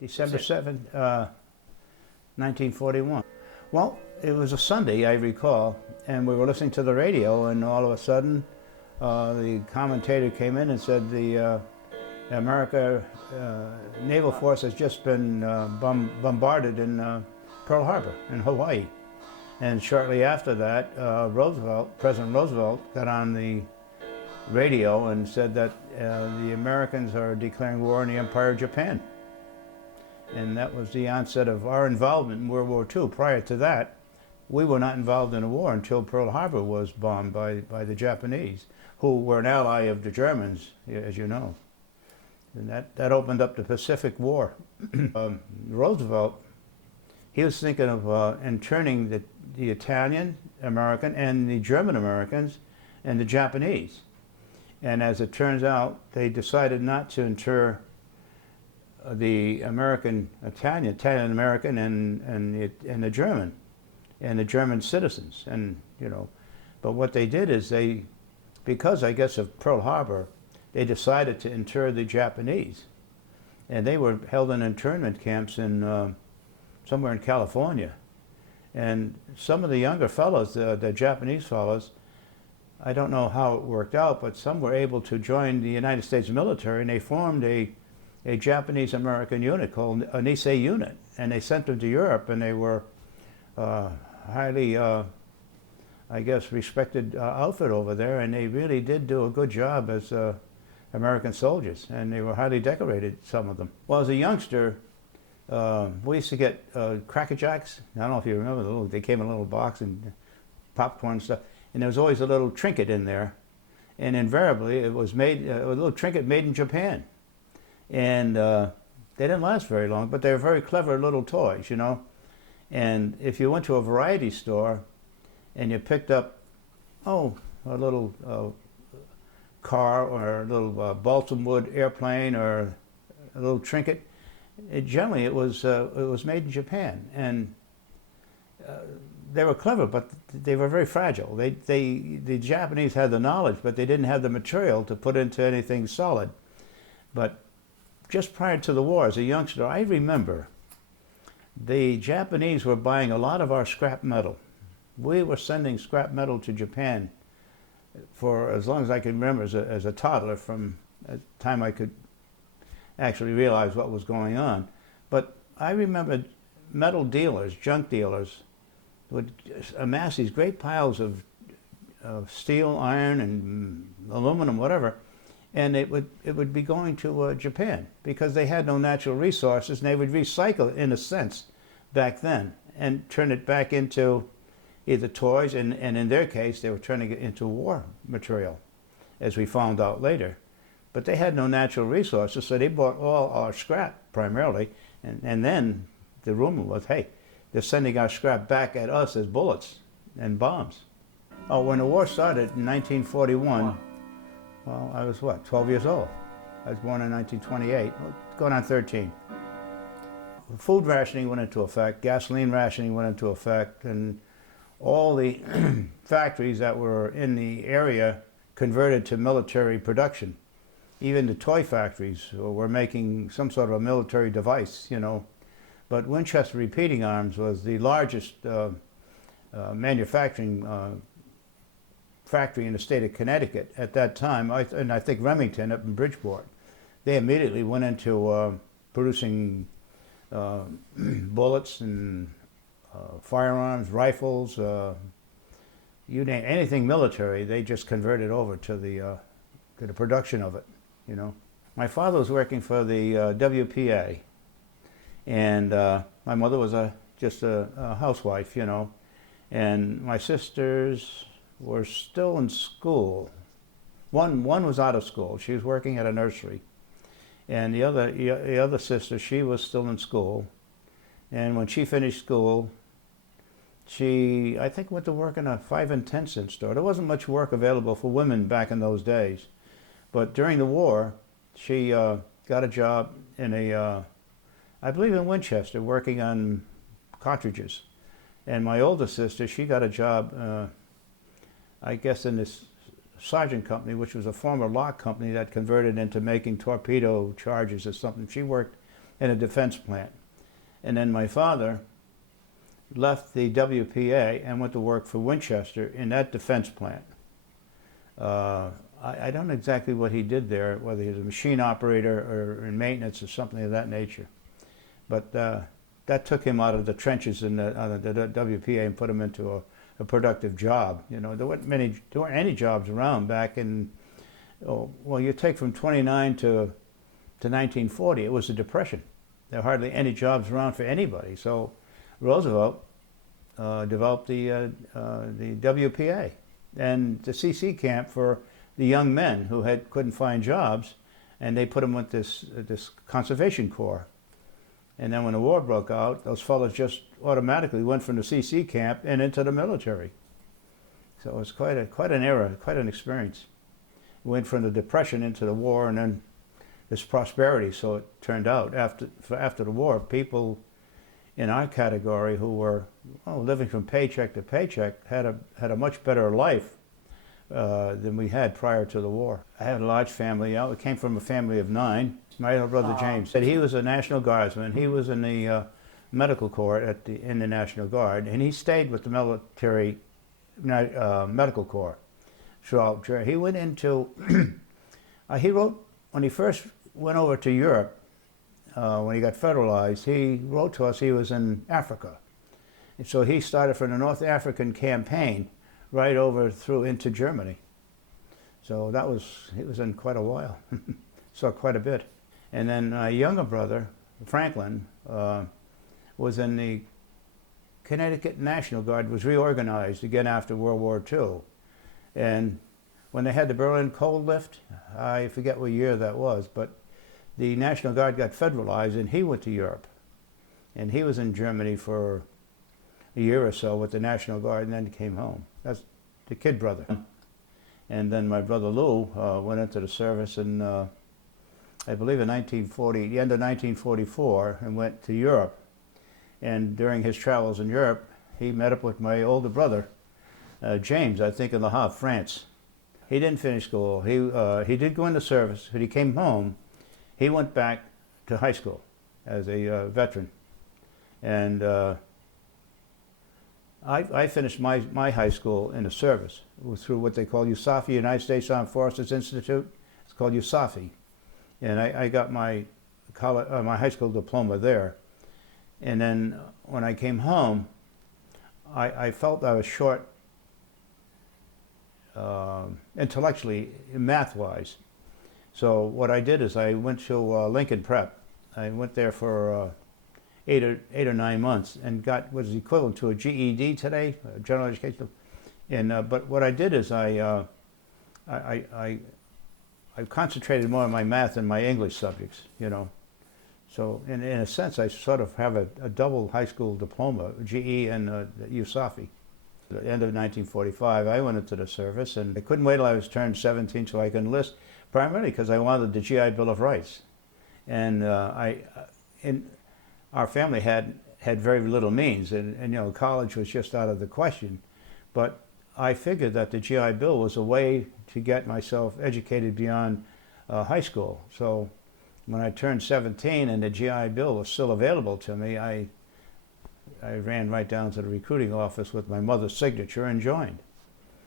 December 7th, 1941. Well, it was a Sunday, I recall, and we were listening to the radio, and all of a sudden, the commentator came in and said the America naval force has just been bombarded in Pearl Harbor in Hawaii. And shortly after that, President Roosevelt got on the radio and said that the Americans are declaring war on the Empire of Japan. And that was the onset of our involvement in World War II. Prior to that, we were not involved in a war until Pearl Harbor was bombed by the Japanese, who were an ally of the Germans, as you know. And that opened up the Pacific War. Roosevelt, he was thinking of interning the Italian American and the German Americans and the Japanese. And as it turns out, they decided not to inter the Italian American and the German citizens. And but what they did is because I guess of Pearl Harbor, they decided to inter the Japanese, and they were held in internment camps in somewhere in California. And some of the younger fellows, the Japanese fellows, I don't know how it worked out, but some were able to join the United States military, and they formed a Japanese-American unit called a Nisei unit, and they sent them to Europe, and they were highly, I guess, respected outfit over there, and they really did do a good job as American soldiers, and they were highly decorated, some of them. Well, as a youngster, we used to get Cracker Jacks. I don't know if you remember, they came in a little box and popcorn and stuff, and there was always a little trinket in there, and invariably it was made, a little trinket made in Japan. And they didn't last very long, but they were very clever little toys, And if you went to a variety store and you picked up, a little car or a little balsam wood airplane or a little trinket, generally it was made in Japan. And they were clever, but they were very fragile. The Japanese had the knowledge, but they didn't have the material to put into anything solid. But just prior to the war, as a youngster, I remember the Japanese were buying a lot of our scrap metal. We were sending scrap metal to Japan for as long as I can remember as a toddler, from the time I could actually realize what was going on. But I remember metal dealers, junk dealers, would amass these great piles of steel, iron, and aluminum, whatever, and it would be going to Japan because they had no natural resources, and they would recycle it in a sense back then and turn it back into either toys, and in their case they were turning it into war material, as we found out later. But they had no natural resources, so they bought all our scrap primarily, and then the rumor was, hey, they're sending our scrap back at us as bullets and bombs. Oh, when the war started in 1941, well, I was 12 years old. I was born in 1928, going on 13. Food rationing went into effect, gasoline rationing went into effect, and all the factories that were in the area converted to military production. Even the toy factories were making some sort of a military device, But Winchester Repeating Arms was the largest manufacturing factory in the state of Connecticut at that time, and I think Remington up in Bridgeport. They immediately went into producing bullets and firearms, rifles, you name anything military. They just converted over to the production of it. My father was working for the WPA, and my mother was just a housewife, and my sisters were still in school. One was out of school. She was working at a nursery. And the other sister, she was still in school. And when she finished school, she, I think, went to work in a 5 and 10 cent store. There wasn't much work available for women back in those days. But during the war, she got a job in I believe in Winchester, working on cartridges. And my older sister, she got a job, I guess, in this Sergeant Company, which was a former lock company that converted into making torpedo charges or something. She worked in a defense plant. And then my father left the WPA and went to work for Winchester in that defense plant. I don't know exactly what he did there, whether he was a machine operator or in maintenance or something of that nature. But that took him out of the trenches in the WPA and put him into a productive job. You know, there weren't any jobs around back in, well, you take from 29 to 1940, it was a depression. There were hardly any jobs around for anybody. So Roosevelt developed the WPA and the CC camp for the young men who couldn't find jobs, and they put them with this conservation corps. And then when the war broke out, those fellows just automatically went from the CC camp and into the military. So it was quite an era, quite an experience. We went from the depression into the war, and then this prosperity. So it turned out after the war, people in our category who were living from paycheck to paycheck had a much better life than we had prior to the war. I had a large family. I came from a family of 9. My older brother James said he was a National Guardsman. He was in the medical corps in the National Guard, and he stayed with the military medical corps throughout. He went into he wrote when he first went over to Europe. When he got federalized, he wrote to us he was in Africa. And so he started from the North African campaign right over through into Germany. So he was in quite a while, saw quite a bit. And then my younger brother, Franklin, was in the Connecticut National Guard, was reorganized again after World War II. And when they had the Berlin Cold Lift, I forget what year that was, but the National Guard got federalized and he went to Europe. And he was in Germany for a year or so with the National Guard and then came home. That's the kid brother. And then my brother Lou went into the service in, I believe in the end of 1944, and went to Europe. And during his travels in Europe, he met up with my older brother, James, I think in Le Havre, France. He didn't finish school. He did go into service, but he came home. He went back to high school as a veteran. And I finished my high school in the service. It was through what they call USAFI, United States Armed Forces Institute. It's called USAFI. And I got my high school diploma there. And then when I came home, I felt I was short intellectually, math-wise. So what I did is I went to Lincoln Prep. I went there for 8 or 9 months and got what is equivalent to a GED today, general education. And but what I did is I concentrated more on my math and my English subjects, you know. So in a sense, I sort of have a double high school diploma, GE and USAFI. At the end of 1945, I went into the service, and I couldn't wait till I was turned 17 so I could enlist, primarily because I wanted the GI Bill of Rights. And our family had very little means, and you know, college was just out of the question. But I figured that the GI Bill was a way to get myself educated beyond high school. So when I turned 17 and the GI Bill was still available to me, I ran right down to the recruiting office with my mother's signature and joined.